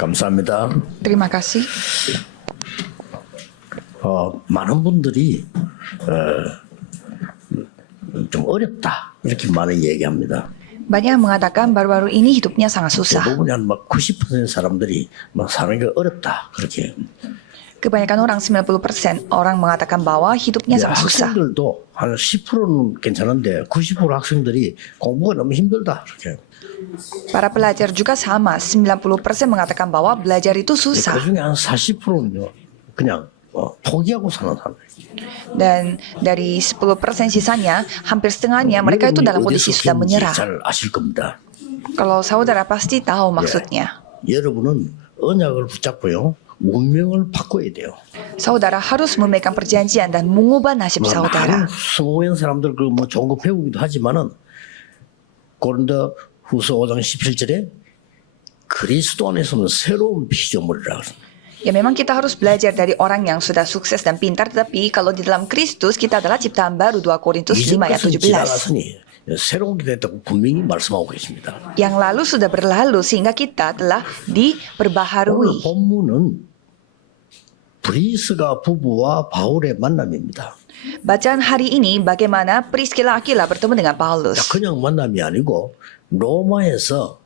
감사합니다. Terima kasih. 많은 분들이 좀 어렵다 이렇게 많이 얘기합니다. Banyak yang mengatakan baru-baru ini hidupnya sangat susah. 대부분이 한 막 90% 사람들이 막 사는 게 어렵다 그렇게. Kebanyakan orang, 90% orang mengatakan bahwa hidupnya 야, sangat susah. 학생들도 한 10%는 괜찮은데 90% 학생들이 공부가 너무 힘들다 이렇게. Para pelajar juga sama, 90% mengatakan bahwa belajar itu susah. 그 중에 한 40%는요 그냥 포기하고 사는 사람들. Dan dari 10% sisanya, hampir setengahnya mereka itu dalam kondisi sudah menyerah. 잘 아실 겁니다. Kalau saudara pasti tahu maksudnya. 여러분은 언약을 붙잡고요. 운명을 바꿔야 돼요. Saudara harus memegang perjanjian dan mengubah nasib saudara. 많은 성공한 사람들 그 뭐 좋은 거 배우기도 하지만은 고린도 후서 5장 17절에 그리스도 안에서는 새로운 피조물이라 그럽니다. Ya memang kita harus belajar dari orang yang sudah sukses dan pintar, tetapi kalau di dalam Kristus kita adalah ciptaan baru. 2 Korintus 5 ayat 이전까지는 17. 지나갔으니 새로운 게 됐다고 분명히 말씀하고 계십니다. Yang lalu sudah berlalu sehingga kita telah 오늘 diperbaharui. 본문은 브리스가 부부와 바울의 만남입니다. Bacaan hari ini bagaimana Priscilla Aquila bertemu dengan 자, Paulus. 그냥 만남이 아니고 로마에서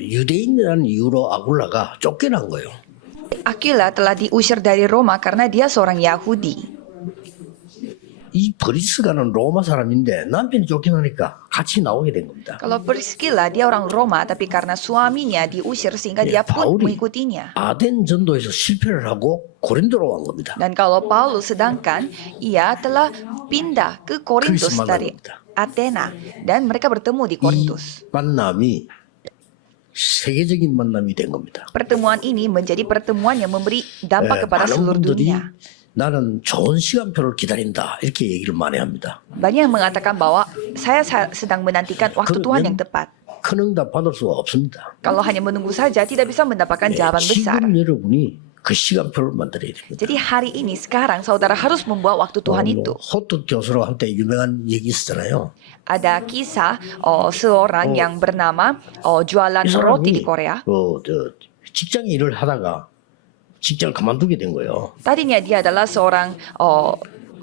유대인이라는 이유로 아굴라가 쫓겨난 거예요. Aquila telah diusir dari Roma karena dia seorang Yahudi. 이 브리스가는 로마 사람인데 남편이 쫓겨나니까 같이 나오게 된 겁니다. Kalau Priscilla dia orang Roma, tapi karena suaminya diusir sehingga dia pun 바울이 mengikutinya. 아덴 전도에서 실패를 하고 고린도로 온 겁니다. Dan kalau Paulus sedangkan ia telah pindah ke Korintus 그리스 dari 만납니다. Athena dan mereka bertemu di 이 Korintus. 만남이 세계적인 만남이 된 겁니다. Pertemuan ini menjadi pertemuan yang memberi dampak kepada 많은 seluruh 분들이 dunia. 나는 좋은 시간표를 기다린다 이렇게 얘기를 많이 합니다. Banyak yang mengatakan bahwa saya sedang menantikan waktu Tuhan yang tepat. 큰 응답 받을 수가 없습니다. Kalau hanya menunggu saja tidak bisa mendapatkan jawaban besar. 지금 여러분이 그 시간표를 만들어야 됩니다. Jadi hari ini sekarang saudara harus membuat waktu Tuhan itu. 호떡 교수로 한때 유명한 얘기 있었잖아요. Ada kisah seorang yang bernama jualan 이 roti 사람이 di Korea. 직장 일을 하다가 직장을 그만두게 된 거예요. Tadinya dia adalah seorang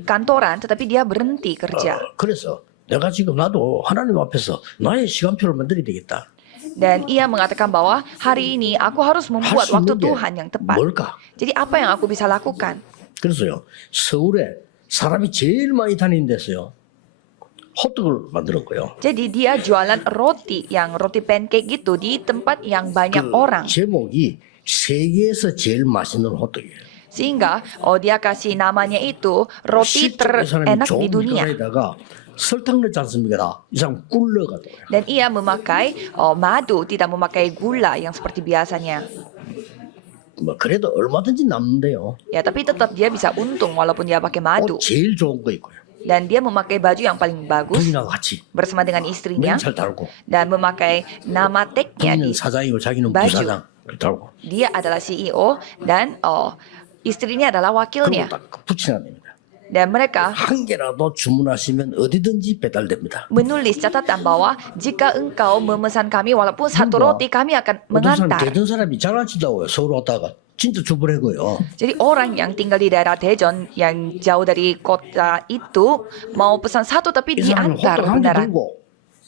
kantoran, tetapi dia berhenti kerja. 그래서 내가 지금 나도 하나님 앞에서 나의 시간표를 만들어야 되겠다. Dan ia mengatakan bahwa hari ini aku harus membuat 할수 waktu 있는 게 Tuhan yang tepat. 뭘까? Jadi apa yang aku bisa lakukan? 그래서요 서울에 사람이 제일 많이 다니는 데서요 호떡을 만드는 거예요. Jadi dia jualan roti, yang roti pancake gitu di tempat yang banyak 그 orang. 제목이 세계에서 제일 맛있는 호떡이에요. Sehingga dia kasih namanya itu roti 실제로 이 사람이 terenak di 좋은 dunia. 밀가루에다가 설탕 넣지 않습니까? 이 사람 꿀 넣어가지고. Dan ia memakai madu, tidak memakai gula yang seperti biasanya. 뭐 그래도 얼마든지 남는데요. Ya, tapi tetap dia bisa untung walaupun dia pakai madu. 제일 좋은 거 있고요. Dan dia memakai baju yang paling bagus 부인하고 같이 bersama dengan istrinya 멘잘 달고 dan memakai nama tagnya 부인은 di 사장이고 자기는 baju. 부사장 달고 Dia adalah CEO dan istrinya adalah 그리고 wakilnya. 딱 붙이면 됩니다. Dan mereka 한 개라도 주문하시면 어디든지 배달됩니다. menulis catatan bahwa jika engkau memesan kami walaupun satu Juga. roti kami akan 어떤 사람 mengantar. 대전 사람이 장난치다고요. 서울 왔다가 진짜 주문한 거예요. Jadi orang yang tinggal di daerah Daejeon yang jauh dari kota itu mau pesan satu tapi 이 사람은 diantar 호떡 한 개 beneran. 들고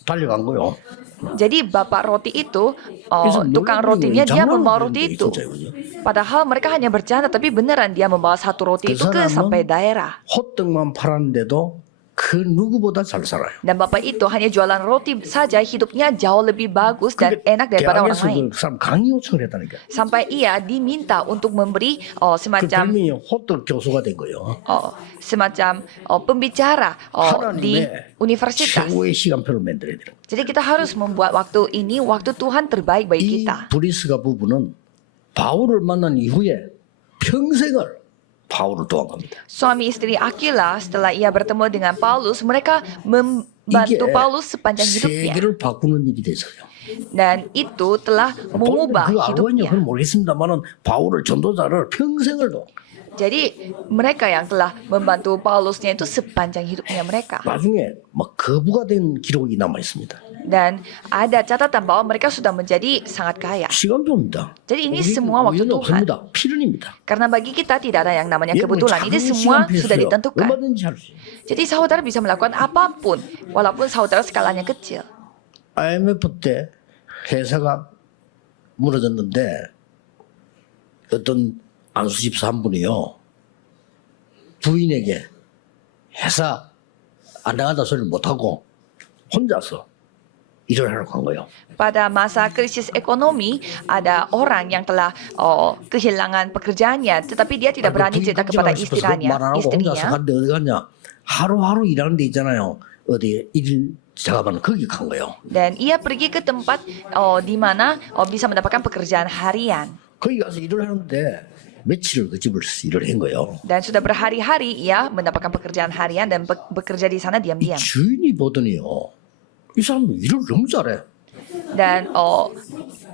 달려간 거요. Jadi bapak roti itu, 그래서 tukang 놀라운 rotinya 게 dia 장난을 membawa 부리는데 roti itu. 진짜 이거죠. Padahal mereka hanya bercanda, tapi beneran dia membawa satu roti 그 itu ke sampai 사람은 daerah. 호떡만 팔았는데도 그 누구보다 잘 살아요. Dan bapak itu hanya jualan roti saja, hidupnya jauh lebih bagus dan enak daripada orang 대학에서 lain. 그 사람 강의 요청을 했다니까. Sampai ia diminta untuk memberi 그 semacam 별명이 호떡 교수가 된 거예요. semacam pembicara di 하나님의 universitas. 최고의 시간표를 만들어야 돼요. Jadi kita harus membuat waktu ini waktu Tuhan terbaik 이 bagi kita. 브리스가 부부는 바울을 만난 이후에 평생을 바울을 도와간 겁니다. Suami istri Aquila setelah ia bertemu dengan Paulus, mereka membantu 이게 Paulus sepanjang hidupnya. 세계를 바꾸는 일이 됐어요. Dan itu telah mengubah 그 아버지는 hidupnya. 그건 모르겠습니다만은 바울을 전도자를 평생을 도. Jadi mereka yang telah membantu Paulusnya itu sepanjang hidupnya mereka. 나중에 막 거부가 된 기록이 남아 있습니다. Dan ada catatan bahwa mereka sudah menjadi sangat kaya. 시간표입니다. Jadi ini 우리에게 semua waktu 우연은 Tuhan. 없습니다. 필연입니다. Karena bagi kita tidak ada yang namanya 여러분, kebetulan. Ini 작은 semua 시간표 sudah 있어요. ditentukan. 얼마든지 할 수 있어요. Jadi saudara bisa melakukan apapun, walaupun saudara skalanya kecil. IMF 때 회사가 무너졌는데 어떤 안수 집사 한 분이요 부인에게 회사 안 나간다 소리를 못하고 혼자서 일을 하려고 한 거예요. Pada masa krisis ekonomi, ada orang yang telah kehilangan pekerjaannya, tetapi dia tidak berani cerita kepada 말 안 하고 혼자서 istrinya. 갔는데 어디 갔냐? 하루하루 일하는 데 있잖아요. 어디 일 작업하는 거기 간 거예요. Dan ia pergi ke tempat di mana bisa mendapatkan pekerjaan harian. 거기 가서 일을 하는데 며칠을 그 집에서 일을 한 거예요. Dan sudah berhari-hari ia mendapatkan pekerjaan harian dan bekerja di sana 이 diam-diam. 주인이 보더니요. 이 사람 일을 너무 잘해. Dan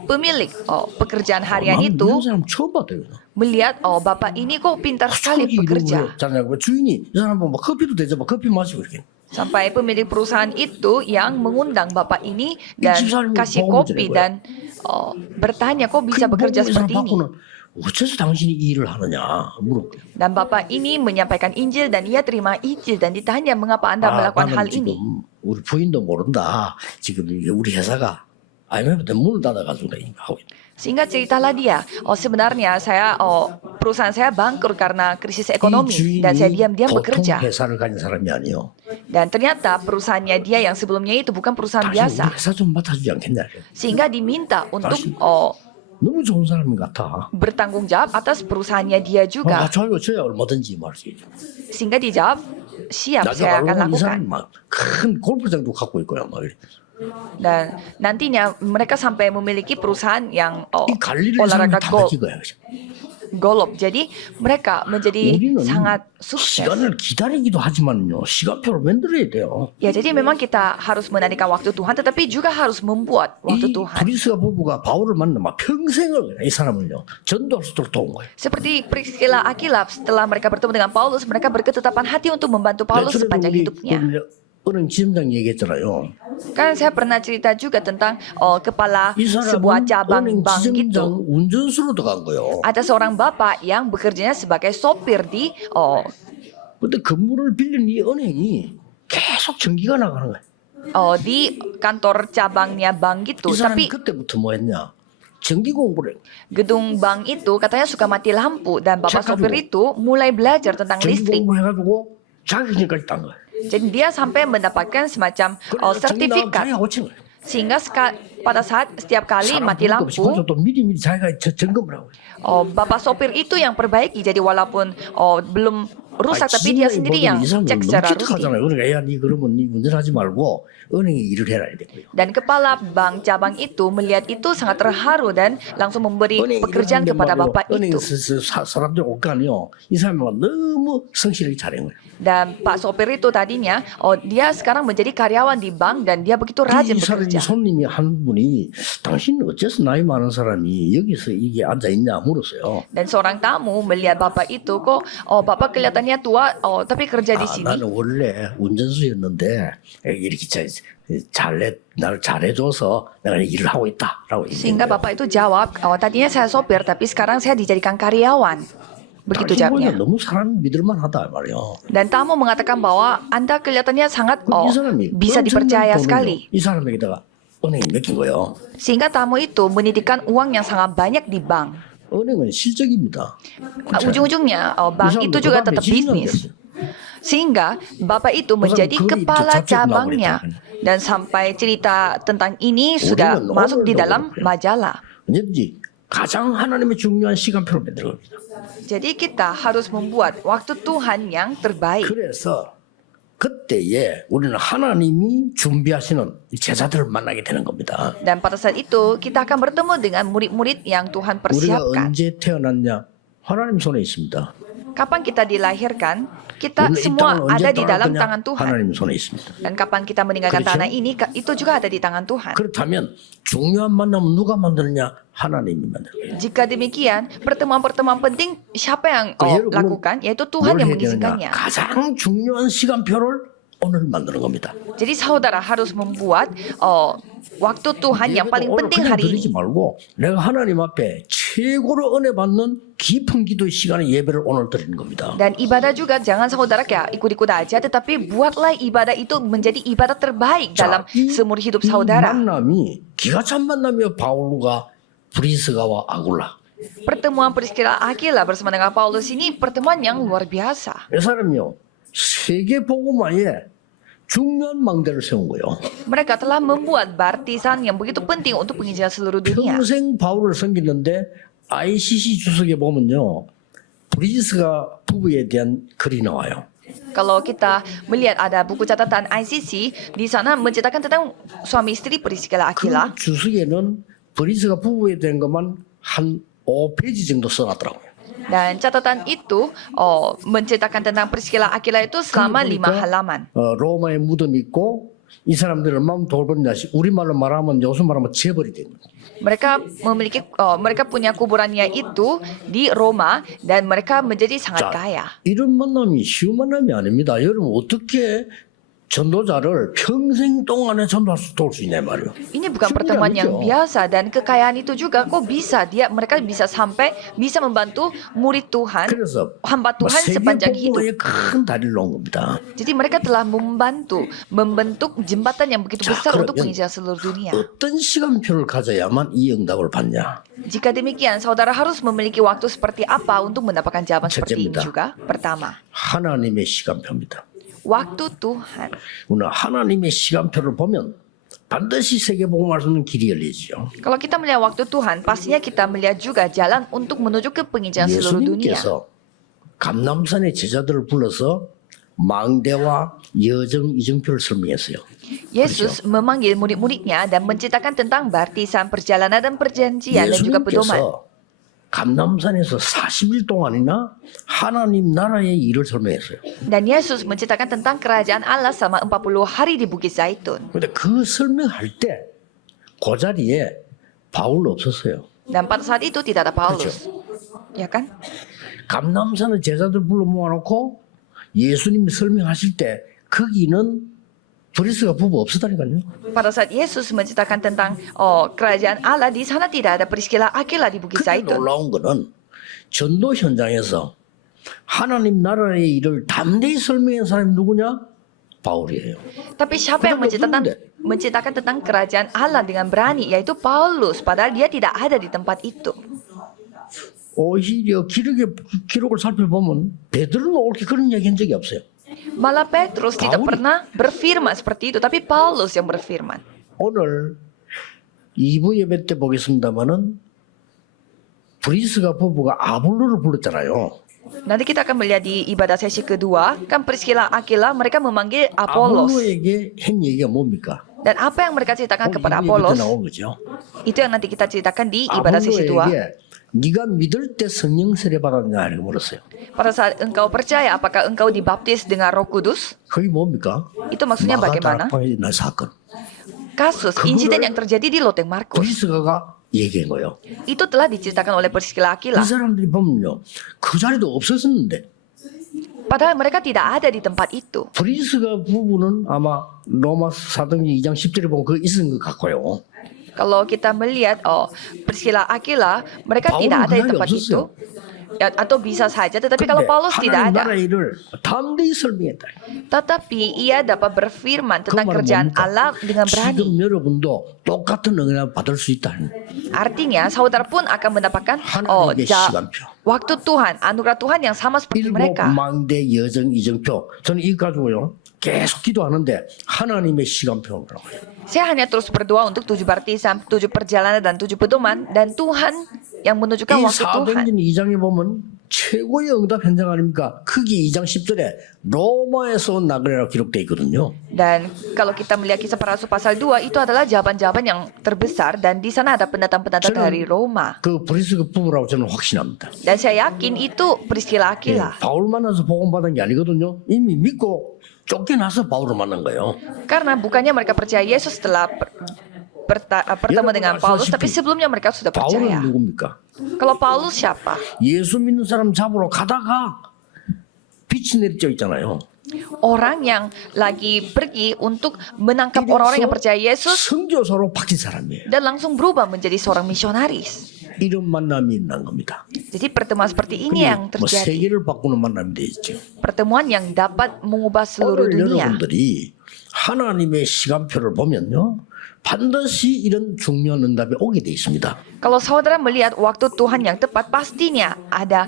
pemilik pekerjaan harian 나는 itu 이런 사람 처음 봤대요. melihat bapak ini kok pintar sekali bekerja. 잘하고 주인이 이 사람 보면 커피도 대접하고 커피 마시고 이렇게. Sampai pemilik perusahaan itu yang mengundang bapak ini dan 집사람이 kasih 보험을 kopi 드려요. dan bertanya kok bisa bekerja seperti ini. 어째서 당신이 이 일을 하느냐 물어보요. Dan bapak ini menyampaikan Injil dan ia terima Injil dan ditanya mengapa Anda melakukan hal ini. 우리 부인도 모른다. 지금 이게 우리 회사가 IMF 때 문을 닫아가지고 하고 있다. Sehingga ceritalah dia, sebenarnya perusahaan saya bangkrut karena krisis 이 ekonomi dan saya 주인이 diam-diam 보통 bekerja. 회사를 가진 사람이 아니요. Dan ternyata perusahaannya dia yang sebelumnya itu bukan perusahaan 당신 우리 biasa. 회사 좀 맡아주지 않겠냐. Sehing가 diminta untuk 너무 좋은 사람인 것 같아. bertanggung jawab atas perusahaannya dia juga. 저요 저야 얼마든지 말할 수 있죠. Sehingga dijawab, siap 나중에 saya akan 알고 보면 이 lakukan. 사람이 막큰 골프장도 갖고 있고요. 막 이렇게. Dan nantinya mereka sampai memiliki perusahaan yang 이 관리를 이 사람이 olahraga 다 golf. 가진 거야. Golf. Jadi mereka menjadi 우리는 sangat sukses. 시간을 기다리기도 하지만요. 시간표를 만들어야 돼요. Ya, jadi memang kita harus menantikan waktu Tuhan, tetapi juga harus membuat waktu 이 Tuhan. 브리스가 부부가 바울을 만나면 평생을 이 사람을요 전도할 수 있도록 도운 거예요. Seperti Priscilla Aquila, setelah mereka bertemu dengan Paulus, mereka berketetapan hati untuk membantu Paulus sepanjang hidupnya. 은행 지점장 얘기했잖아요. Kan saya pernah cerita juga tentang kepala 이 sebuah 사람은 cabang 은행 bank 지점장 gitu. 운전수로도 간 거예요. Ada seorang bapak yang bekerjanya sebagai sopir di 근데 건물을 빌린 이 은행이 계속 전기가 나가는 거예요. di kantor cabangnya bank gitu. 이 사람이 Tapi 그때부터 뭐 했냐? 전기 공부를 해. gedung bank itu katanya suka mati lampu dan bapak Cek sopir dulu. itu mulai belajar tentang 전기 listrik. 공부해가지고 자격증까지 딴 거예요. Jadi dia sampai mendapatkan semacam 그래서 전기 나가면 sertifikat. 자기가 고친 거예요. Sehingga pada saat setiap kali mati 사람 없이 lampu, 혼자 또 미리미리 자기가 점검을 하고 bapak sopir itu yang perbaiki. Jadi walaupun belum rusak, tapi dia sendiri yang cek secara rutin. 하잖아요. 그러니까 야, 니 그러면 니 운전하지 말고 은행에 일을 해라 이랬고요. Dan kepala bank cabang itu melihat itu sangat terharu dan langsung memberi pekerjaan kepada bapak itu. 은행에서 사람들 올 거 아니요. 이 사람이 너무 성실하게 잘한 거예요. Dan Pak sopir itu tadinya, dia sekarang menjadi karyawan di bank dan dia begitu rajin 이 사람이 bekerja. 손님이 한 분이 당신 어째서 나이 많은 사람이 여기서 이게 앉아 있냐 물었어요. Dan seorang tamu melihat bapak itu, kok bapak kelihatannya tua, tapi kerja di sini. 나는 원래 운전수였는데 이렇게 나를 잘해줘서 내가 일을 하고 있다라고 Sehingga 얘기해요. bapak itu jawab, tadinya saya sopir, tapi sekarang saya dijadikan karyawan. Begitu 당신 보니까 jawabnya. 너무 사람 믿을만하다 말이요. Dan tamu mengatakan bahwa Anda kelihatannya sangat 이 사람이 bisa dipercaya 돈을 sekali. 이 사람에게다가 은행에 맡긴 거예요. Sehingga tamu itu menitipkan uang yang sangat banyak di bank. 은행은 실적입니다. Ujung-ujungnya bank itu juga tetap bisnis. Sehingga bapak itu menjadi kepala cabangnya. Dan sampai cerita tentang ini sudah masuk di dalam majalah. 언제든지 가장 하나님의 중요한 시간표를 만들어 겁니다. Jadi kita harus membuat waktu Tuhan yang terbaik. 그래서 그때에 우리는 하나님이 준비하시는 제자들을 만나게 되는 겁니다. Dan pada saat itu kita akan bertemu dengan murid-murid yang Tuhan 우리가 persiapkan. 언제 태어났냐? 하나님 손에 있습니다. Kapan kita dilahirkan, kita 우리는 이 semua 땅을 ada 언제 di dalam 떠날 tangan 거냐? Tuhan. 하나님 손에 있습니다. Dan kapan kita meninggalkan 그렇죠? tanah ini, itu juga ada di tangan Tuhan. 그렇다면 중요한 만남은 누가 만드느냐? 하나님이 만들어요. Jika demikian, pertemuan-pertemuan penting siapa yang 여러분은 lakukan? Yaitu Tuhan 뭘 yang 해야 되느냐? mengizinkannya. 가장 중요한 시간표를 오늘 만드는 겁니다. Jadi saudara harus membuat waktu Tuhan yang paling 오늘 penting 그냥 hari 드리지 ini. 말고 내가 하나님 앞에 최고로 은혜 받는 깊은 기도의 시간에 예배를 오늘 드리는 겁니다. Dan ibadah juga jangan saudara kayak ikut-ikut aja, tetapi buatlah ibadah itu menjadi ibadah terbaik dalam seumur hidup 이 saudara. 만남이 기가 찬 만남이요. 바울과 브리스가와 아굴라. Pertemuan Priscilla Aquila bersama dengan Paulus ini pertemuan yang luar biasa. 이 사람이요. 세계 복음화에 중요한 망대를 세운 거예요. Mereka telah membuat baptisan yang begitu penting untuk penginjilan seluruh dunia. 평생 바울을 섬기는데 ICC 주석에 보면요. 브리스가 부부에 대한 글이 나와요. Kalau kita melihat ada buku catatan ICC, di sana menceritakan tentang suami istri Priscilla 그 Aquila. 주석에는 브리스가 부부에 대한 것만 한 5페이지 정도 써놨더라고요. Dan catatan itu menceritakan tentang Priscilla Aquila itu selama 5 halaman. 로마의 무덤이 있고 이 사람들을 마음 돌보냐 우리말로 말하면 요즘 말하면 재벌이 되는 거예요. Mereka punya kuburannya itu di Roma dan mereka menjadi sangat kaya. 이런 만남이 쉬운 만남이 아닙니다. 여러분 어떻게 전도자를 평생 동안에 전도할 수 도울 수 있냐 말이에요. Ini bukan pertemuan yang biasa dan kekayaan itu juga kok bisa mereka bisa sampai bisa membantu murid Tuhan, 그래서 hamba Tuhan sepanjang hidup. 세계 복음화에 큰 다리를 놓은 겁니다. Jadi mereka telah membentuk jembatan yang begitu besar untuk penginjilan seluruh dunia. 어떤 시간표를 가져야만 이 응답을 받냐? Jika demikian, saudara harus memiliki waktu seperti apa untuk mendapatkan jawaban seperti ini 첫째입니다. juga? Pertama, 하나님의 시간표입니다. waktu Tuhan. 오늘 하나님의 시간표를 보면 반드시 세계 복음할 수 있는 길이 열리죠. Kalau kita melihat waktu Tuhan, pastinya kita melihat juga jalan untuk menuju ke penginjilan seluruh dunia. 예수님께서 감남산의 제자들을 불러서 망대와 여정 이정표를 설명했어요. Yesus memanggil murid-muridnya dan menceritakan tentang baptisan, perjalanan dan perjanjian dan juga pedoman. 예수님께서 감남산에서 40일 동안이나 하나님 나라의 일을 설명했어요. Dan Yesus menceritakan tentang kerajaan Allah selama 40 hari di Bukit Zaitun. 근데 그 설명할 때 그 자리에 바울 없었어요. Dan pada saat itu tidak ada Paulus. Ya kan? 감남산의 제자들 불러 모아놓고 예수님이 설명하실 때 거기는 브리스가 부부 없었다니까요. Pada saat Yesus menceritakan tentang kerajaan Allah, di sana tidak ada Priscilla Aquila di Bukit 근데 Zaitun. 놀라운 거는 전도 현장에서 하나님 나라의 일을 담대히 설명한 사람이 누구냐? 바울이에요. Tapi siapa yang menceritakan tentang kerajaan Allah dengan berani, yaitu Paulus, padahal dia tidak ada di tempat itu. 오히려 기록을 살펴보면 베드로는 옳게 그런 얘기한 적이 없어요. Malah Petrus tidak pernah berfirman seperti itu, tapi Paulus yang berfirman. 오늘 2부 예배 때 보겠습니다만은 브리스가 부부가 아볼로를 불렀잖아요. Nanti kita akan melihat di ibadah sesi kedua, kan Priscilla Aquila mereka memanggil Apolos. 아볼로에게 한 얘기가 뭡니까? Dan apa yang mereka ceritakan kepada 2부 예배 때 Apolos, 나온 거죠. itu yang nanti kita ceritakan di ibadah sesi 2. 아볼로에게 네가 믿을 때 성령 세례 받았냐 이렇게 물었어요. Pada saat engkau percaya, apakah engkau dibaptis dengan Roh Kudus? 그게 뭡니까? Itu maksudnya bagaimana? 마가다락방에 난 사건. Kasus, insiden yang terjadi di Loteng Markus. 브리스가가 얘기한 거예요. Itu telah diceritakan oleh Priscilla 이 Aquila. 사람들이 보면요, 그 자리도 없었었는데 Padahal mereka tidak ada di tempat itu. 브리스가 부부는 아마 로마 사도행전 2장 10절에 보면 그 있은 것 같고요. Kalau kita melihat Priscilla Aquila, mereka tidak ada di tempat itu. Ya, atau bisa saja, tetapi kalau Paulus tidak 하나님 ada. 나라 일을 담대히 설명했다. Tetapi ia dapat berfirman 그 tentang 말은 kerjaan 뭡니까? Allah dengan berani. 지금 여러분도 똑같은 응답을 받을 수 있다. Artinya saudara pun akan mendapatkan 하나님의 시간표. waktu Tuhan, anugerah Tuhan yang sama seperti 일곱 mereka. 망대 여정 이정표. 저는 이거 가지고요 계속 기도하는데 하나님의 시간표를 나와요. Saya hanya terus berdoa untuk 7 baptisan, 7 perjalanan dan 7 pedoman, dan Tuhan yang menunjukkan 이 waktu Tuhan. 사도행전 2장에 보면 최고의 응답 현장 아닙니까? 거기 2장 10절에 로마에서 온 나그네라고 기록되어 있거든요. Dan kalau kita melihat kisah para rasul pasal 2, itu adalah jawaban-jawaban yang terbesar, dan di sana ada pendatang-pendatang dari Roma. 그 브리스가 부부라고 저는 확신합니다. Dan saya yakin itu Priscilla Aquila. 바울 만나서 복음 받은 게 아니거든요. 이미 믿고 쫓겨나서 바울을 만난 거예요. Karena bukannya mereka percaya Yesus setelah bertemu dengan Paulus, tapi sebelumnya mereka sudah percaya. 바울은 누굽니까? Kalau Paulus siapa? 예수 믿는 사람 잡으러 가다가 빛이 내리쬐 있잖아요. orang yang lagi pergi untuk menangkap orang-orang yang percaya Yesus 선교사로 바뀐 사람이에요. dan langsung berubah menjadi seorang misionaris. 이런 만남이 있는 겁니다. Jadi pertemuan seperti ini yang 뭐 terjadi. 세계를 바꾸는 만남이 되죠. Pertemuan yang dapat mengubah seluruh 오늘 dunia. 여러분들이 하나님의 시간표를 보면요, 반드시 이런 중요한 응답이 오게 돼 있습니다. Kalau saudara melihat waktu Tuhan yang tepat, pastinya ada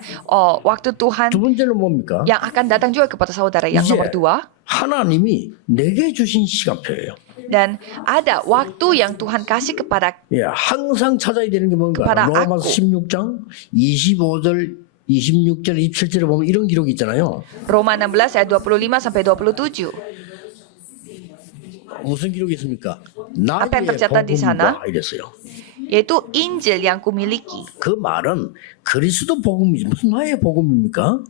waktu Tuhan 두 번째는 뭡니까? yang akan datang juga kepada saudara. Yang nomor 2, 하나님이 내게 주신 시간표예요. dan ada waktu yang Tuhan kasih kepada 예, 항상 찾아야 되는 게 뭔가? kepada 로마서 aku. 16장 25절, 26절, 27절에 보면 이런 기록이 있잖아요. Roma 16 ayat 25 sampai 27. 무슨 기록이 있습니까? Apa yang 나의 tercatat di sana? 복음과 이랬어요. Yaitu Injil yang kumiliki. 그 말은 그리스도 복음이 무슨 나의 복음입니까?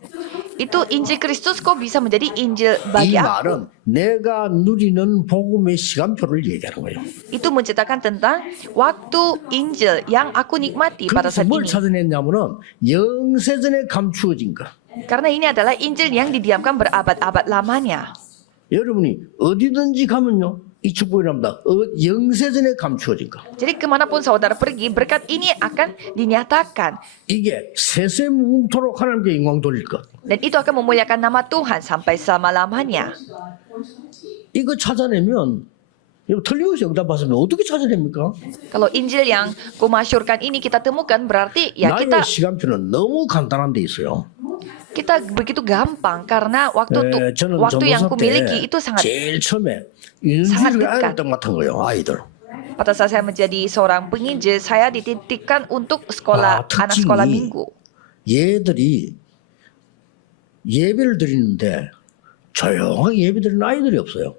Itu Injil Kristus kok bisa menjadi Injil 이 bagi aku. 말은 내가 누리는 복음의 시간표를 얘기하는 거예요. Itu menceritakan tentang waktu Injil yang aku nikmati pada 그래서 saat 뭘 ini. 찾아냈냐면은 영세전에 감추어진 거. Karena ini adalah Injil yang didiamkan berabad-abad lamanya. 여러분이 어디든지 가면요, 이 축복이 납니다. 영세전에 감추어진 거. Jadi kemanapun saudara pergi, berkat ini akan dinyatakan. 이게 세세무궁토록 하나님께 영광 돌릴 것. Dan itu akan memuliakan nama Tuhan sampai selama-lamanya. 이거 찾아내면 이거 틀림없이 응답받으면 어떻게 찾아냅니까? Kalau Injil yang kumasyurkan ini kita temukan, berarti ya 나의 kita 시간표는 너무 간단한 데 있어요. begitu gampang karena 저는 waktu yang 전도사 kumiliki 때 itu sangat. 제일 처음에 sangat 윤주를 dekat. 아이들 딱 맡은 거예요. 아이들. Pada saat saya menjadi seorang penginjil, saya dititipkan untuk sekolah anak sekolah minggu. 얘들이 예배를 드리는데 조용하게 예배 드리는 아이들이 없어요.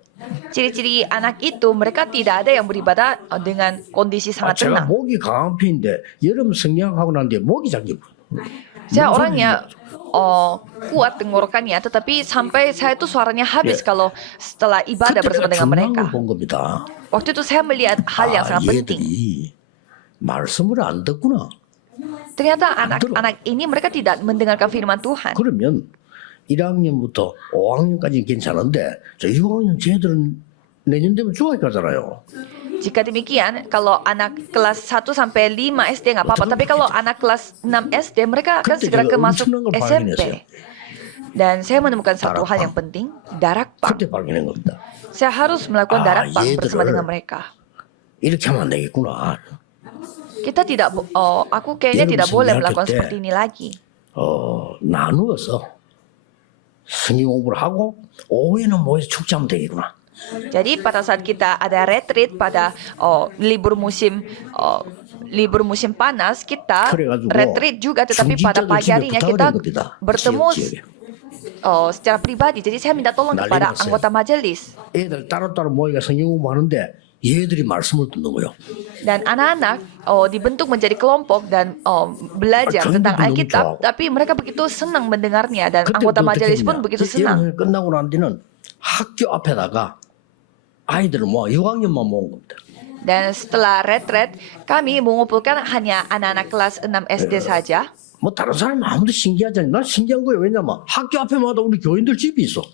Ciri-ciri anak itu, mereka tidak ada yang beribadah dengan kondisi sangat 제가 tenang. 목이 강한 편인데 여름 성령하고 난 뒤에 목이 잠겨. Saya orangnya kuat tenggorokannya, tetapi sampai saya tuh suaranya habis kalau setelah ibadah bersama dengan mereka. 본 겁니다. Waktu itu saya melihat hal yang sangat penting. 얘들이 말씀을 안 듣구나. Ternyata anak-anak ini mereka tidak mendengarkan firman Tuhan. 그러면 1학년부터 5학년까지는 괜찮은데 저 6학년 쟤들은 내년 되면 중학교 가잖아요. Jika demikian, kalau anak kelas 1 sampai 5 SD nggak apa-apa. Tapi kalau anak kelas 6 SD, mereka akan segera masuk SMP. Dan saya menemukan satu hal yang penting, darakpang. 그때 발견한 겁니다. Saya harus melakukan darakpang bersama 얘들을 dengan mereka. 이렇게 하면 안 되겠구나. Kita tidak, aku kayaknya tidak boleh melakukan seperti ini lagi. 나누어서 성경 공부를 하고 오후에는 모여서 축제하면 되겠구나. Jadi pada saat kita ada retreat pada libur musim panas, kita 그래가지고 retreat juga, tetapi pada pagi harinya kita bertemu secara pribadi. Jadi saya minta tolong kepada anggota majelis. 애들 따로따로 모여가 성경 공부하는데 얘들이 말씀을 듣는 거예요. Dan anak-anak dibentuk menjadi kelompok dan belajar tentang Alkitab, tapi mereka begitu senang mendengarnya dan anggota majelis pun begitu senang. 끝나고 난 뒤는 학교 앞에다가 아이들을 모아 6학년만 모은 겁니다. Dan setelah retreat, kami mengumpulkan hanya anak-anak kelas 6 SD saja. 뭐 다른 사람 아무도 신기하지 않아요. 난 신기한 거예요. 왜냐면 학교 앞에마다 우리 교인들 집이 있어.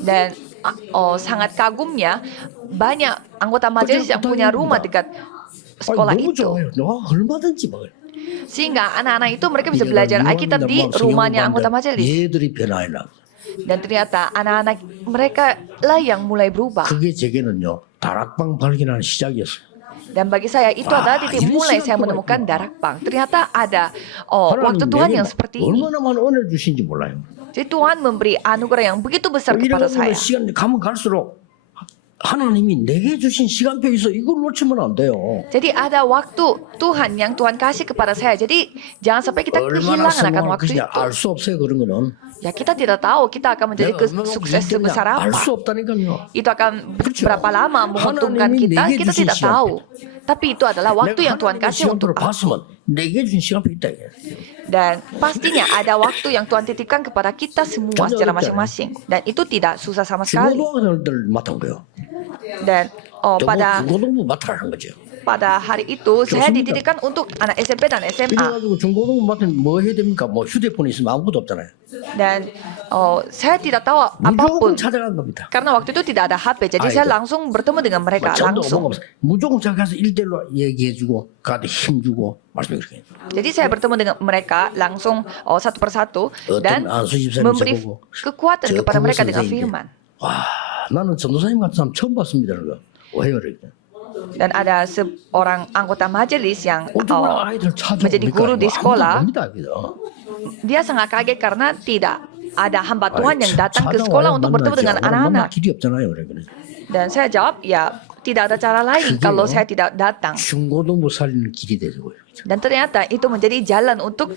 Dan sangat kagumnya banyak anggota majelis yang punya rumah dekat sekolah 너무 itu. 좋아요. 얼마든지 먹어요. Sehingga anak-anak itu mereka bisa belajar Alkitab di rumahnya anggota majelis. 얘들이 변화해나. Dan ternyata anak-anak mereka lah yang mulai berubah. 그게 제게는요 다락방 발견하는 시작이었어요. Dan bagi saya itu adalah titik mulai saya menemukan darakpang. Ternyata ada waktu Tuhan yang seperti ini. 얼마나 많은 은혜를 주신지 몰라요. Jadi Tuhan memberi anugerah yang begitu besar kepada saya. 시간 가면 갈수록 하나님이 내게 주신 시간표 있어. 이걸 놓치면 안 돼요. Jadi ada waktu Tuhan yang Tuhan kasih kepada saya. Jadi jangan sampai kita 얼마나 kehilangan akan waktu 성공할지 itu. 알수 없어요. 그런 거는. Ya kita tidak tahu kita akan menjadi sukses sebesar apa. 알수 없다니까요. Itu akan berapa lama menguntungkan kita tidak tahu. Tapi itu adalah waktu yang Tuhan kasih untuk aku. 봤으면 내게 준 시간표 있다. Dan pastinya ada waktu yang Tuhan titipkan kepada kita semua secara masing-masing. Dan itu tidak susah sama sekali. 중고등학생들 맡은 거예요. Dan pada 중고등부 맡아라는 거죠. pada hari itu saya dititipkan untuk anak SMP dan SMA. 이래가지고 중고등부한테 뭐 해야 됩니까? 뭐 휴대폰이 있으면 아무것도 없잖아요. Dan saya tidak tahu 무조건 apapun 찾아간 겁니다. karena waktu itu tidak ada HP. Jadi saya langsung bertemu dengan mereka 전도 langsung. 없어. 무조건 제가 가서 1대1로 얘기해주고 가한테 힘주고 말씀해 그렇게. Jadi saya bertemu dengan mereka langsung satu persatu dan 어떤 안수 집사님 memberi 저보고 kekuatan 저 kepada 구구 mereka dengan 선생님께 firman. 와 나는 전도사님 같은 사람 처음 봤습니다. 그거 왜요? 그러니까. Dan ada seorang anggota majelis yang 어쩌면 아이들 menjadi guru di sekolah. 합니다, 그죠? Dia sangat kaget karena tidak ada hamba Tuhan yang datang ke sekolah untuk bertemu dengan anak-anak. 길이 없잖아요, 그래. Dan saya jawab, ya tidak ada cara lain kalau saya tidak datang. 중고등부 살리는 길이 되고요. Dan ternyata itu menjadi jalan untuk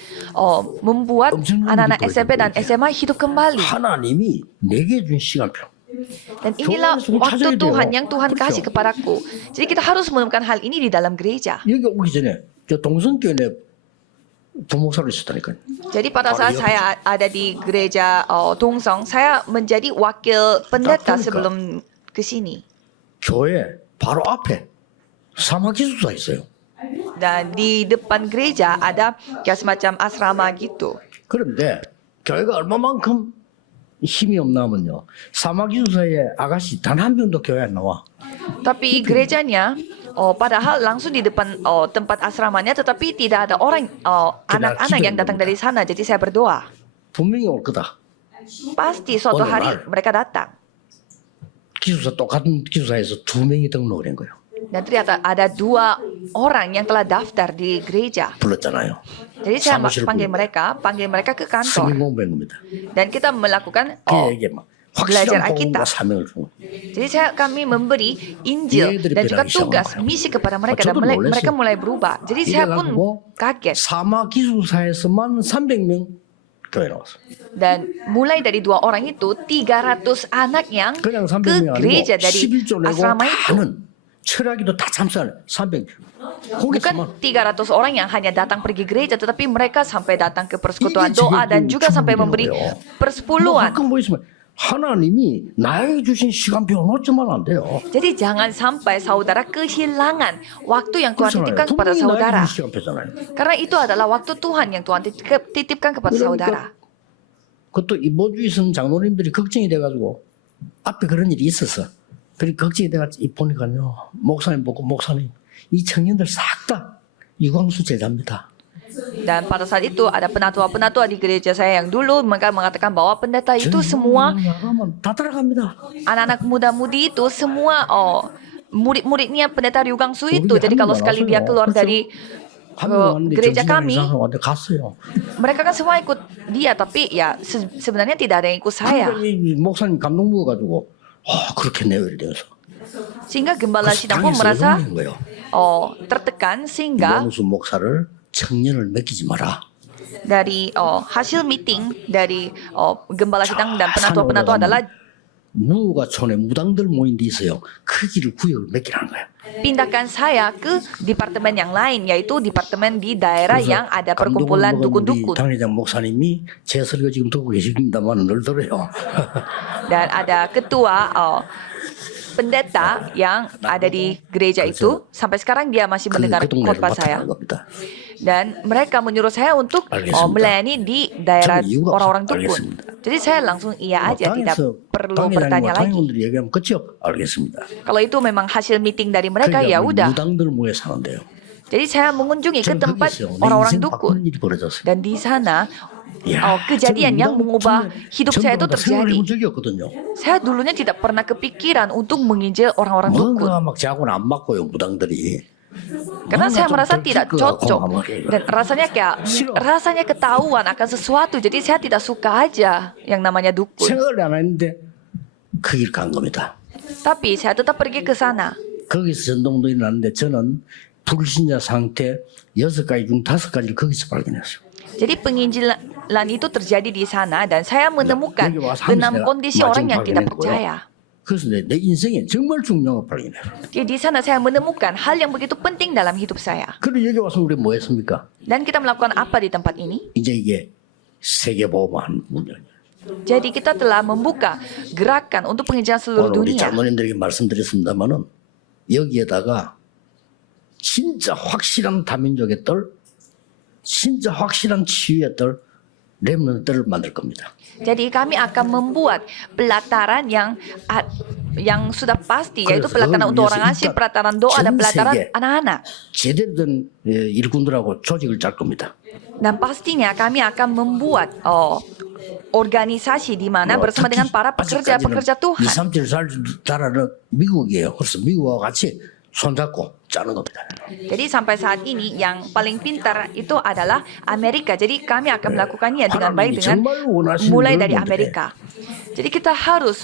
membuat anak-anak SMP dan SMA hidup kembali. 하나님이 내게 준 시간표. Dan inilah waktu Tuhan yang Tuhan kasih kepadaku. Jadi kita harus menemukan hal ini di dalam gereja. 여기 오기 전에 저 동성교회 부목사로 있었다니까요. Jadi pada saat saya ada di gereja Dongsong, saya menjadi wakil pendeta sebelum ke sini. 교회 바로 앞에 사마기숙사 있어요. Dan di depan gereja ada kayak semacam asrama gitu. 그런데 교회가 얼마만큼 힘이 없나면요. 사마기숙사에 아가씨 단 한 명도 교회 안 나와. Tapi gerejanya padahal langsung di depan tempat asramanya, tetapi tidak ada orang anak-anak yang datang dari sana. Jadi saya berdoa, 분명히 올 거다. pasti suatu hari mereka datang. 기숙사 똑같은 기숙사에서 2명이 등록을 한 거예요. Dan ternyata ada 2 orang yang telah daftar di gereja. 불렀잖아요. Jadi saya panggil mereka ke kantor. 성경 공부한 겁니다. Dan kita melakukan 그에게 막 belajar 확실한 복음과 Alkitab. 사명을 주고. Jadi kami memberi Injil dan juga tugas misi kepada mereka dan mereka mulai berubah. Jadi saya pun kaget. 사마 기숙사에서만 300명 교회 나왔어. Dan mulai dari 2 orang itu 300 anak yang 그냥 ke 300명 gereja 아니고 dari 11조 내고 asrama itu. 다는 철학이도 다 참석하는 300명. Bukan 300 orang yang hanya datang pergi gereja, tetapi mereka sampai datang ke persekutuan doa dan juga sampai memberi persepuluhan. 가끔 뭐 있으면 하나님이 나에게 주신 시간표 놓치면 안 돼요. Jadi jangan sampai saudara kehilangan waktu yang Tuhan titipkan kepada 분명히 saudara. 나에게 주신 시간표잖아요. Karena itu adalah waktu Tuhan yang Tuhan titipkan kepada saudara. 그것도 이보주의성 장로님들이 걱정이 돼가지고 앞에 그런 일이 있었어. 그리고 걱정이 돼가지고 보니까요. 목사님 보고 목사님 이 청년들 싹 다 유광수 제자입니다. Dan pada saat itu ada penatua-penatua di gereja saya yang dulu mereka mengatakan bahwa pendeta itu semua 나가면 다 따라갑니다. anak-anak muda-mudi itu semua murid-muridnya pendeta Ryugangsu itu. Jadi kalau sekali dia keluar dari gereja kami, 갔어요. mereka kan semua ikut dia, tapi ya sebenarnya tidak ada yang ikut saya. 이 목사님 감동 먹어가지고 그렇게 내외를 되어서 Sehingga gembala sidang pun merasa tertekan sehingga 이광수 목사를 청년을 맡기지 마라. dari hasil meeting dari gembala sidang dan penatua-penatua adalah 무가촌에 무당들 모인 데 있어요. 그 길을 구역을 맡기라는 거야. pindahkan saya ke departemen yang lain, yaitu departemen di daerah yang ada perkumpulan dukun-dukun. 당회장 목사님이 제 설교 지금 듣고 계십니다만 늘 들어요. Dan ada ketua pendeta yang ada di gereja itu, sampai sekarang dia masih mendengar khotbah saya. Dan mereka menyuruh saya untuk melayani di daerah orang-orang dukun. Jadi saya langsung iya aja, tidak perlu bertanya lagi. Kalau itu memang hasil meeting dari mereka, ya udah. Jadi saya mengunjungi ke tempat orang-orang dukun. Dan di sana kejadian yang mengubah hidup saya itu terjadi. Saya dulunya tidak pernah kepikiran untuk menginjil orang-orang dukun. Karena saya merasa tidak cocok dan rasanya ketahuan akan sesuatu. Jadi saya tidak suka aja yang namanya dukun. Tapi saya tetap pergi ke sana. 거기서 전동도 일어났는데 저는 불신자 상태 6가지 중 5가지를 거기서 발견했어요. Jadi penginjilan itu terjadi di sana dan saya menemukan 6 kondisi orang yang tidak percaya. 그래서 내 인생에 정말 중요한 걸 발견했어요. Jadi di sana saya menemukan hal yang begitu penting dalam hidup saya. 그리고 여기 와서 우리 뭐 했습니까? Dan kita melakukan apa di tempat ini? 이제 이게 세계보험한 문제예요. Jadi kita telah membuka gerakan untuk penginjilan seluruh 오늘 우리 dunia. 장로님들에게 말씀드렸습니다만은 여기에다가 진짜 확실한 다민족의 뜰, 진짜 확실한 치유의 뜰, 렘넌트 뜰을 만들 겁니다. Jadi kami akan membuat pelataran yang sudah pasti, yaitu pelataran untuk orang asing, pelataran doa dan pelataran anak-anak. 제대로 된 일꾼들하고 조직을 짤 겁니다. Dan pastinya kami akan membuat organisasi di mana bersama dengan para pekerja-pekerja 2, Tuhan. 3절 나라는 미국이에요. 그래서 미국과 같이 손잡고 짜는 겁니다. Jadi sampai saat ini yang paling pintar itu adalah Amerika. Jadi kami akan melakukannya dengan baik dengan mulai dari Amerika. Jadi kita harus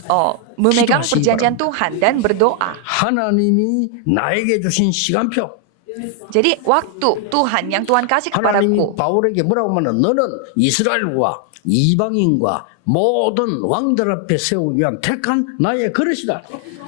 memegang perjanjian Tuhan dan berdoa. 하나님이 나에게 주신 시간표. Jadi waktu Tuhan yang Tuhan kasih 하나님이 kepadaku. 바울에게 뭐라고 하면 너는 이스라엘과 이방인과 모든 왕들 앞에 세우기 위한 택한 나의 그릇이다.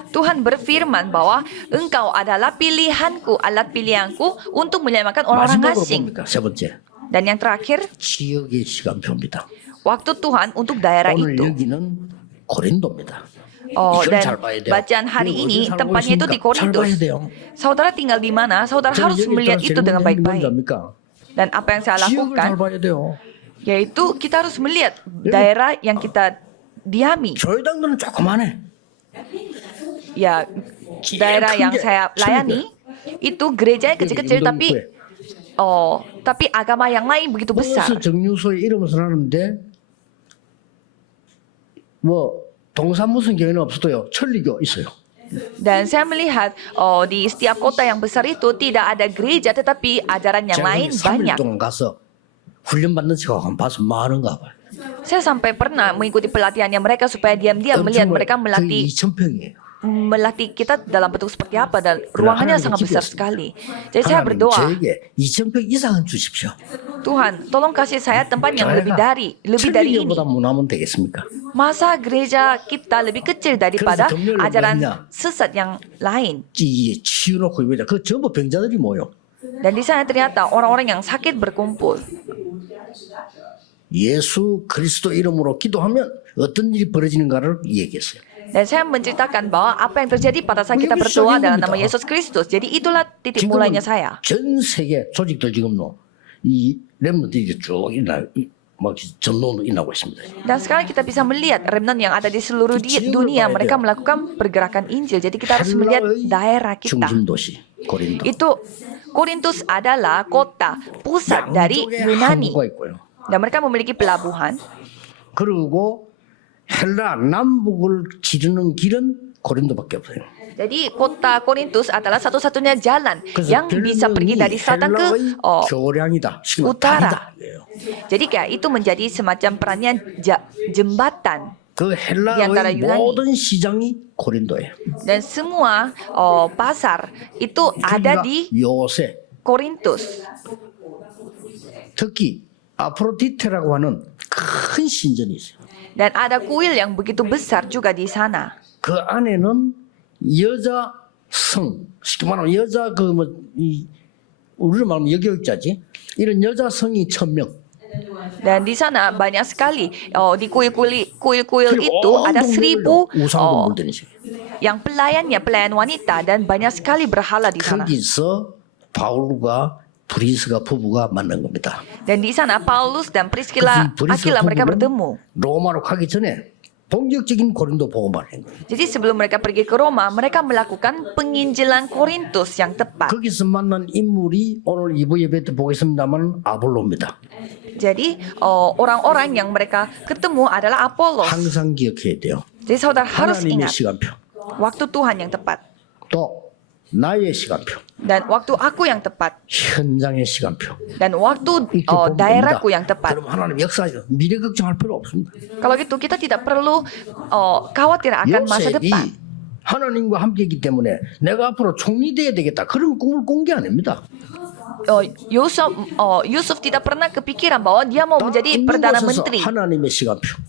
Tuhan berfirman bahwa engkau adalah pilihanku, alat pilihanku untuk menyelamatkan orang-orang 마지막으로 asing. 뭡니까? 세 번째, Dan yang terakhir, 지역의 시간표입니다. waktu Tuhan untuk daerah 오늘 itu. 여기는 고린도입니다. Dan 잘 봐야 돼요. bacaan hari 이거 ini 어디 살고 tempatnya itu di 있습니까? 잘 봐야 Korintus. 돼요. Saudara tinggal di mana? Saudara 저는 harus 여기 melihat 따라서 itu 제일 dengan 먼저 baik-baik. 합니까? Dan apa yang saya 지역을 잘 lakukan, 봐야 돼요. yaitu kita harus melihat daerah yang kita diami. 교회당들은 조그만해. Ya, daerah yang saya layani itu gerejanya kecil-kecil tapi agama yang lain begitu besar. 버스 정류소에 이름을 써놨는데 뭐 동산 무슨 교회는 없어도요. 천리교 있어요. Dan saya melihat di setiap kota yang besar itu tidak ada gereja tetapi ajaran yang 제가 lain 3일 banyak. 동안 가서 훈련 받는 척하고 한번 봐서 뭐 하는가 봐요. Saya sampai pernah mengikuti pelatihannya mereka supaya diam-diam melihat mereka 거의 2,000평이에요. melatih kita dalam bentuk seperti apa dan ruangannya sangat besar sekali. Jadi saya 하나님 berdoa, 저에게 2,000평 이상은 주십시오. Tuhan, tolong kasih saya tempat yang lebih dari ini. 천리교보다 못하면 되겠습니까? Masa gereja kita lebih kecil daripada 그래서 금요일에 ajaran 뭐냐? sesat yang lain. 이 치유놓고 이거다. 그 전부 병자들이 모여. Dan di sana ternyata orang-orang yang sakit berkumpul. 예수 그리스도 이름으로 기도하면 어떤 일이 벌어지는가를 얘기했어요. Dan saya menceritakan bahwa apa yang terjadi pada saat kita berdoa dalam nama Yesus Kristus. Jadi itulah titik mulainya saya. 전 세계 조직들 지금도 이 렘넌트들이 쭉 막 전도로 일어나고 있습니다. Dan sekarang kita bisa melihat remnant yang ada di seluruh dunia. Mereka melakukan pergerakan Injil. Jadi kita harus melihat daerah kita. 중심 도시 고린도. Itu Korintus adalah kota pusat dari Yunani. 항구가 있고요. Dan mereka memiliki pelabuhan. 그리고 헬라 남북을 지르는 길은 고린도밖에 없어요. Jadi kota Korintus adalah satu-satunya jalan 그래서 yang bisa pergi dari selatan ke 헬라의 교량이다. utara. 다리다. Jadi kayak itu menjadi semacam perannya jembatan. 그 Di antara 헬라의 Yunani. 모든 시장이 고린도예요. Dan semua pasar itu ada di 요새 Korintus. 특히 아프로디테라고 하는 큰 신전이 있어요. Dan ada kuil yang begitu besar juga di sana. 그 안에는 여자 성, 쉽게 말하면 여자 우리로 말하면 여교육자지. 이런 여자 성이 1,000명. Dan di sana banyak sekali di kuil-kuil itu ada 1,000 우상으로 물드는 식이에요. yang pelayan wanita dan banyak sekali berhala di sana. 거기서 바울과 브리스가 부부가 만난 겁니다. Dan di sana Paulus dan Priscilla Aquila mereka bertemu. 로마로 가기 전에 본격적인 고린도 복음을 한 거예요. Jadi sebelum mereka pergi ke Roma, mereka melakukan penginjilan Korintus yang tepat. 거기서 만난 인물이 오늘 2부 예배 때 보겠습니다만 아볼로입니다. Jadi orang-orang yang mereka ketemu adalah Apolos. 항상 기억해야 돼요. Jadi saudara harus 하나님의 ingat 시간표, waktu Tuhan yang tepat 또 나의 시간표, dan waktu aku yang tepat 현장의 시간표. dan waktu 이렇게 보면 daerahku 됩니다. yang tepat. 그럼 하나님 역사죠. 미래 걱정할 필요 없습니다. Kalau gitu kita tidak perlu khawatir akan masa 요셉이 depan. 하나님과 함께했기 때문에 내가 앞으로 총리 돼야 되겠다. 그런 꿈을 꾼 게 아닙니다. Yusuf tidak pernah kepikiran bahwa dia mau menjadi 있는 perdana 곳에서 menteri. 하나님의 시간표.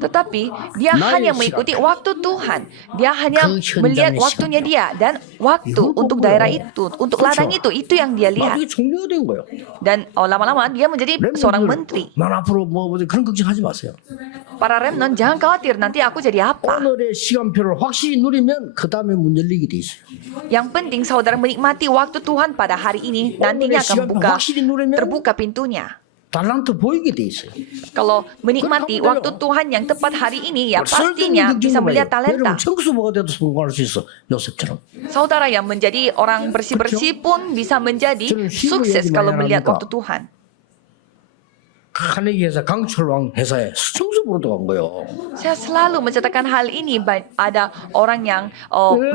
Tetapi dia hanya mengikuti waktu Tuhan. Dia hanya melihat waktunya dia dan waktu untuk daerah itu, untuk ladang itu yang dia lihat. 나중에 총리가 된 거예요. Dan lama-lama dia menjadi seorang menteri. 난 앞으로 뭐 그런 걱정하지 마세요. para remnant, jangan khawatir nanti aku jadi apa. 오늘의 시간표를 확실히 누리면 그 다음에 문 열리게 돼 있어요. Yang penting saudara menikmati waktu Tuhan pada hari ini, nantinya akan terbuka pintunya. 달란트 보이게 돼 있어요. Kalau menikmati waktu Tuhan yang tepat hari ini, ya pastinya bisa melihat talenta. 여러분 청수부가 돼도 성공할 수 있어. 요셉처럼. Saudara yang menjadi orang bersih-bersih pun bisa menjadi sukses kalau melihat waktu Tuhan. 카네기 회사 강철왕 회사에 청수부로도 간 거예요. Saya selalu mencatatkan hal ini. Ada orang yang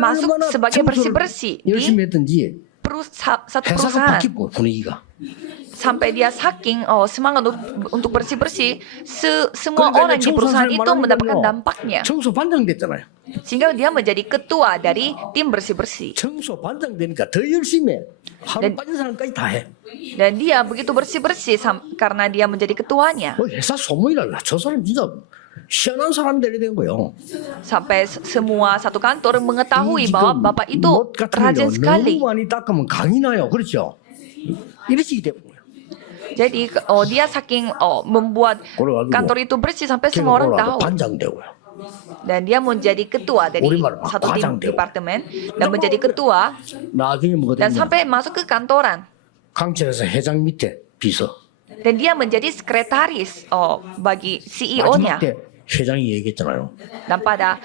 masuk sebagai bersih-bersih di 열심히 했던지 satu 회사가 perusahaan. 바뀌고 분위기가. Sampai dia saking semangat untuk bersih-bersih, semua orang di perusahaan itu mendapatkan dampaknya. 청소 반장 됐잖아요. Sehingga dia menjadi ketua dari tim bersih-bersih. 청소 반장 되니까 더 열심히 해. 하루 빠진 사람까지 다 해. Dan dia begitu bersih-bersih karena dia menjadi ketuanya. 회사 소문이 날라. 저 사람 진짜 희한한 사람 되게 된 거예요. Sampai semua satu kantor mengetahui bahwa bapak itu 못 같은 rajin 거 sekali. 너무 많이 닦으면 강이 나요. 그렇죠? 이러시기 때문에. Jadi dia saking membuat 그래가지고 kantor itu bersih sampai semua orang tahu. 반장 되고요. Dan dia menjadi ketua dari satu tim departemen dan menjadi ketua 나중에 뭐가 dan 됐냐? sampai masuk ke kantoran. 강철에서 회장 밑에 비서. Dan dia menjadi sekretaris bagi 마지막 CEO-nya. 때 회장이 얘기했잖아요. Dan pada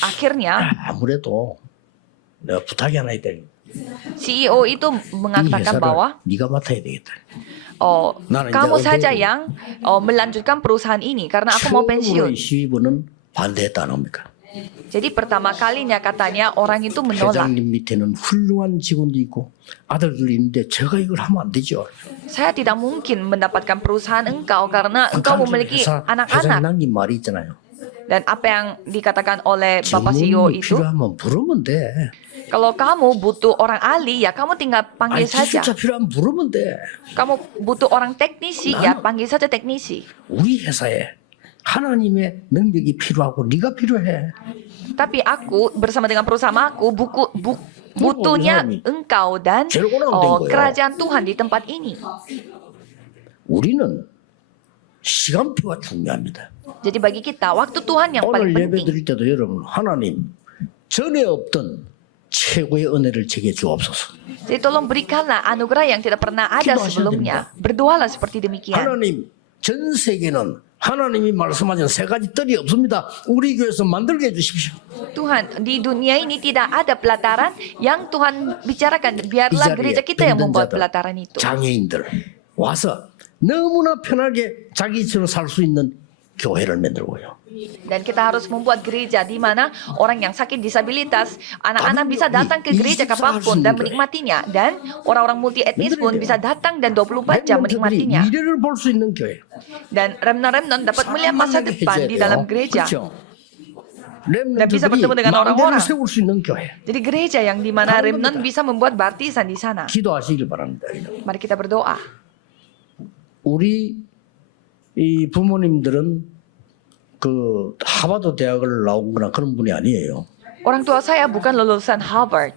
akhirnya 아무래도 내가 부탁이 하나 있다. CEO itu 이 mengatakan 회사를 bahwa 네가 맡아야 되겠다. kamu saja yang melanjutkan perusahaan ini karena aku mau pensiun. 최고의 시위부는 반대했다는 겁니까? Jadi pertama kalinya katanya orang itu menolak. 회장님 밑에는 훌륭한 직원도 있고 아들들이 있는데 제가 이걸 하면 안 되죠. Saya tidak mungkin mendapatkan perusahaan engkau karena engkau memiliki 회장 anak-anak. 남긴 말이 있잖아요. Dan apa yang dikatakan oleh Bapak CEO 전문이 itu, 필요하면 부르면 돼. kalau kamu butuh orang ahli, ya kamu tinggal panggil 아니 saja. 기술자 필요하면 부르면 돼. Kamu butuh orang teknisi, ya panggil saja teknisi. 우리 회사에 하나님의 능력이 필요하고 네가 필요해. Tapi aku bersama dengan perusahaan aku butuhnya engkau dan kerajaan Tuhan di tempat ini. 우리는 시간표가 중요합니다. Jadi bagi kita waktu Tuhan yang paling 오늘 예배 penting. 드릴 때도 여러분 하나님 전에 없던 최고의 은혜를 제게 주옵소서. Jadi tolong berikanlah anugerah yang tidak pernah ada sebelumnya. Berdoalah seperti demikian. 하나님 전 세계는 하나님이 말씀하신 세 가지 뜰이 없습니다. 우리 교회에서 만들게 해주십시오. Tuhan, di dunia ini tidak ada pelataran yang Tuhan bicarakan. Biarlah gereja kita yang membuat pelataran itu. 장애인들 와서 너무나 편하게 자기처럼 살 수 있는 교회를 만들고요. Dan kita harus membuat gereja di mana orang yang sakit disabilitas, anak-anak bisa datang ke gereja kapanpun dan menikmatinya. Dan orang-orang multi etnis pun bisa datang dan 24 jam menikmatinya. 미래를 볼 수 있는 교회. Dan remnant-remnant dapat melihat masa depan di dalam gereja. Dan bisa bertemu dengan orang-orang. 세울 수 있는 교회. Jadi gereja yang di mana remnant bisa membuat baptisan di sana. 기도하시길 바랍니다. Mari kita berdoa. 우리 이 부모님들은 그 하버드 대학을 나온 거나 그런 분이 아니에요. Orang tua saya bukan lulusan Harvard.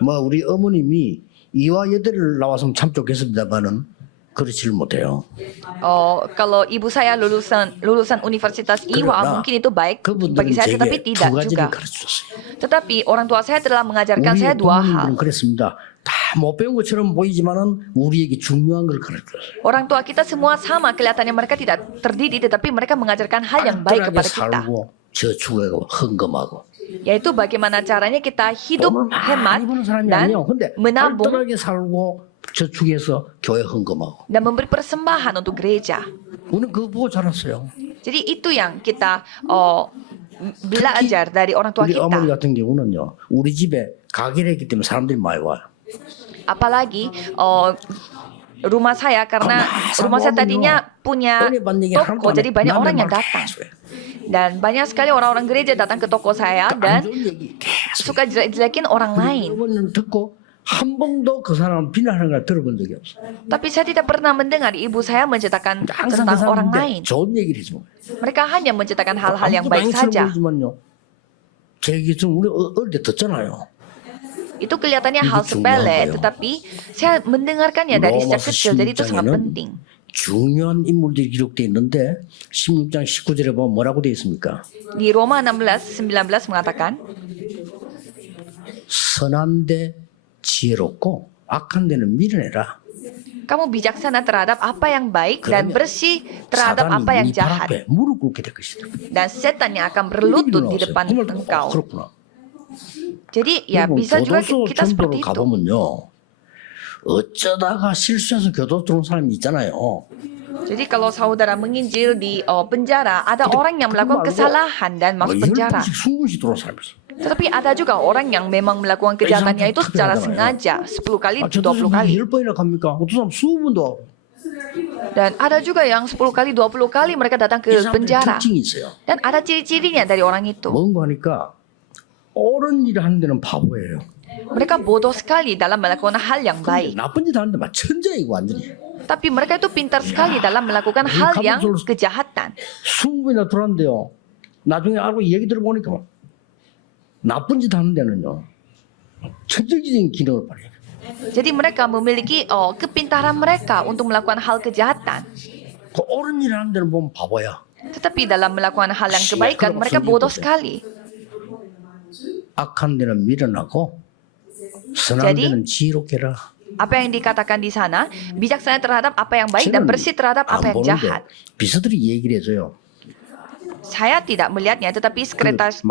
뭐 우리 어머님이 이와 여대를 나왔으면 참 좋겠습니다만은 그렇지를 못해요. Kalau ibu saya lulusan Universitas Iwa mungkin itu baik bagi saya, tetapi tidak juga. Tetapi orang tua saya telah mengajarkan saya dua hal. 그랬습니다. 다 못 배운 것처럼 보이지만은 우리에게 중요한 걸 가르쳤어요. Orang tua kita semua sama, kelihatannya mereka tidak terdidik, tetapi mereka mengajarkan hal yang baik kepada kita. 저축하고 헌금하고. Yaitu bagaimana caranya kita hidup hemat dan menabung 살고 저축해서 교회 헌금하고. dan memberi persembahan untuk gereja. 우리는 그거 보고 자랐어요. Jadi itu yang kita belajar dari orang tua 우리 어머니 kita. 같은 경우는요. 우리 집에 가게를 했기 때문에 사람들이 많이 와요. Apalagi rumah saya, karena rumah saya tadinya punya toko, jadi banyak orang yang datang. Dan banyak sekali orang-orang gereja datang ke toko saya dan suka jelek-jelekin orang lain. 한 번도 그 사람 비난하는 걸 들어본 적이 없어. Tapi saya tidak pernah mendengar ibu saya menceritakan tentang orang lain. 좋은 얘기를 해줘. Mereka hanya menceritakan hal-hal yang baik saja. 제기 좀 우리 어릴 때 듣잖아요. Itu kelihatannya hal sepele, tetapi saya mendengarkannya dari sejak kecil, jadi itu sangat penting. 중요한 인물들이 기록되어 있는데 16장 19절에 보면 뭐라고 되어 있습니까? Di Roma 16:19 mengatakan, 선한 데 지혜롭고 악한 데는 미련해라. kamu bijaksana terhadap apa yang baik dan 그러면 bersih terhadap apa yang 사단이 네 발 jahat. 앞에 무릎 꿇게 될 것이다. Dan setan yang akan berlutut di depan 그 말 듣고, engkau. 그렇구나. Jadi ya 그리고 bisa juga 교도소 kita seperti 전도를 itu. 가보면요. 어쩌다가 실수해서 교도 들어온 사람이 있잖아요. Jadi kalau saudara menginjil di penjara, ada orang yang melakukan kesalahan dan masuk penjara. 10번씩 20번씩 들어온 사람이 있어. Tetapi ada juga orang yang memang melakukan kejahatannya itu secara sengaja, 10 kali, 20 kali. 10번이나 갑니까? 어떤 사람 20번도 하고. Dan ada juga yang 10 kali, 20 kali mereka datang ke 이 사람들의 penjara. 특징이 있어요. Dan ada ciri-cirinya dari orang itu. 뭔가 하니까 옳은 일을 하는 데는 바보예요. Mereka bodoh sekali dalam melakukan hal yang baik. 나쁜 짓 하는데 막 천재이고 완전히. Tapi mereka itu pintar sekali dalam melakukan hal yang kejahatan. 20번이나 들어왔는데요. 나중에 알고 얘기 들어보니까 막 나쁜 짓 하는 데는요. 천재적인 기능을 발휘해요. Jadi mereka memiliki kepintaran mereka untuk melakukan hal kejahatan. 그 옳은 일을 하는 데는 보면 바보야. Tetapi dalam melakukan hal yang kebaikan, mereka bodoh sekali. 악한 데는 미련하고 선한 Jadi, 데는 지혜롭게 해라. Apa yang dikatakan di sana, bijaksana terhadap apa yang baik dan bersih terhadap apa yang jahat. 비서들이 얘기를 해줘요. Saya tidak melihatnya, tetapi sekretaris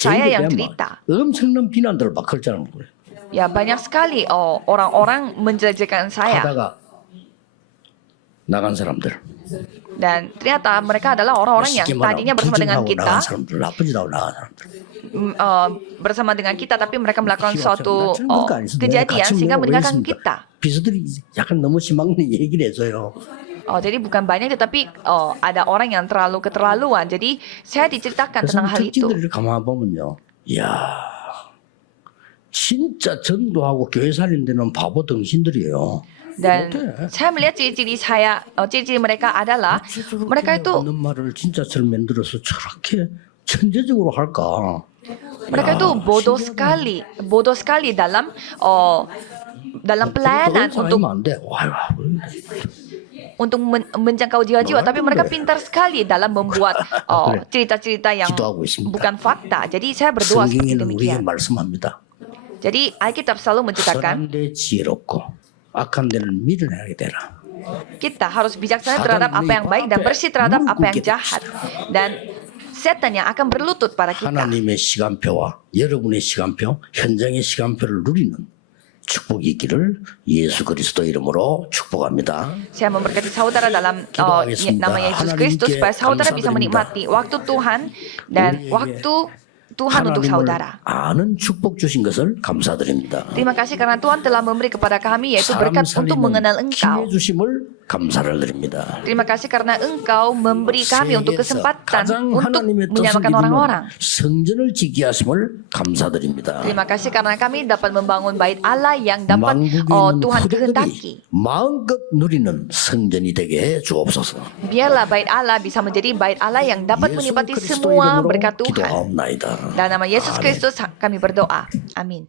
saya yang cerita. 엄청난 비난들을 막 걸자는 거예요. Ya banyak sekali orang-orang menjelekkan saya. 하다가 나간 사람들. Dan ternyata mereka adalah orang-orang yang tadinya bersama dengan kita, 나간 사람들, 나쁜 짓 하고 나간 사람들. bersama dengan kita, tapi mereka melakukan suatu kejadian sehingga meninggalkan kita. 비서들이 약간 너무 심한 얘기를 해줘요. Jadi bukan banyak, tetapi ada orang yang terlalu keterlaluan. Jadi saya diceritakan 그래서 tentang hal itu. 특징들을 가만 보면요, 야, 진짜 전도하고 교회 살리는 데는 바보 등신들이에요. Dan saya melihat ciri-ciri mereka adalah mereka itu 없는 말을 진짜처럼 만들어서 저렇게 천재적으로 할까? mereka itu bodoh sekali dalam pelayanan untuk menjangkau jiwa-jiwa, tapi mereka pintar sekali dalam membuat cerita-cerita yang bukan fakta. Jadi saya berdoa seperti 성경에는 우리에게 demikian. 말씀합니다. Jadi Alkitab selalu menceritakan 선한 데 지혜롭고 악한 데는 미련하게 되라. kita harus bijaksana terhadap apa yang baik dan bersih terhadap apa yang jahat. Dan setan yang akan berlutut pada kita. 하나님의 시간표와 여러분의 시간표, 현장의 시간표를 누리는 축복이 있기를 예수 그리스도 이름으로 축복합니다. Saya memberkati saudara dalam nama Yesus Kristus supaya saudara bisa menikmati waktu Tuhan dan waktu Tuhan untuk saudara. 아는 축복 주신 것을 감사드립니다. Terima kasih karena Tuhan telah memberi kepada kami yaitu berkat untuk mengenal Engkau. 기회 주심을 감사를 드립니다. Terima kasih karena Engkau memberi kami untuk kesempatan untuk 하나님의 뜻을 menyamakan orang-orang. 이루는 성전을 지게 하심을 감사드립니다. Terima kasih karena kami dapat membangun bait Allah yang dapat 만국에 있는 Tuhan 후대들이 kehendaki. 마음껏 누리는 성전이 되게 해 주옵소서. Biarlah bait Allah bisa menjadi bait Allah yang dapat menikmati semua berkat Tuhan. 기도하옵나이다. Dalam nama Yesus Kristus kami berdoa. Amin.